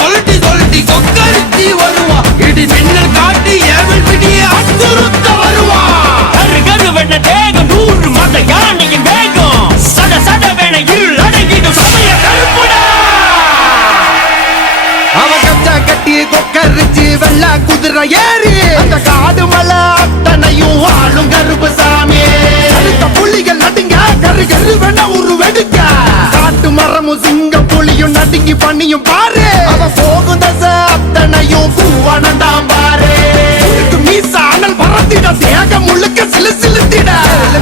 சொல்லிட்டு சொல்லிட்டு கொக்கரிச்சி வருவா இடி மின்னல் காட்டி ஏவல் பிடியே அச்சுறுத்த வருவா கரு கருவென தேகம் 100 மத யானையின் வேகம் சட சடவென இருள் அடங்கிடும் சமய கருப்புடா அவ கச்சா கட்டி கொக்கரிச்சி வெள்ள குதிரை ஏறி அந்த காடு மலை அத்தனையும் ஆளும் கருப்பு சாமி அடுத்த புலிகள் நடுங்க கரு கருவென உருவெடுக்க காட்டு மரமும் சிங்க புலியும் நடுங்கி பண்ணியும் பாரு அவ போகும் தசை அத்தனையும் கூவானண்டாம் பாரு மீசானல் பறந்திட தேகம் முழுக்க சிலு சிலுத்திட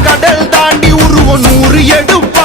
கடல் தாண்டி உருவம் 100 எடுப்ப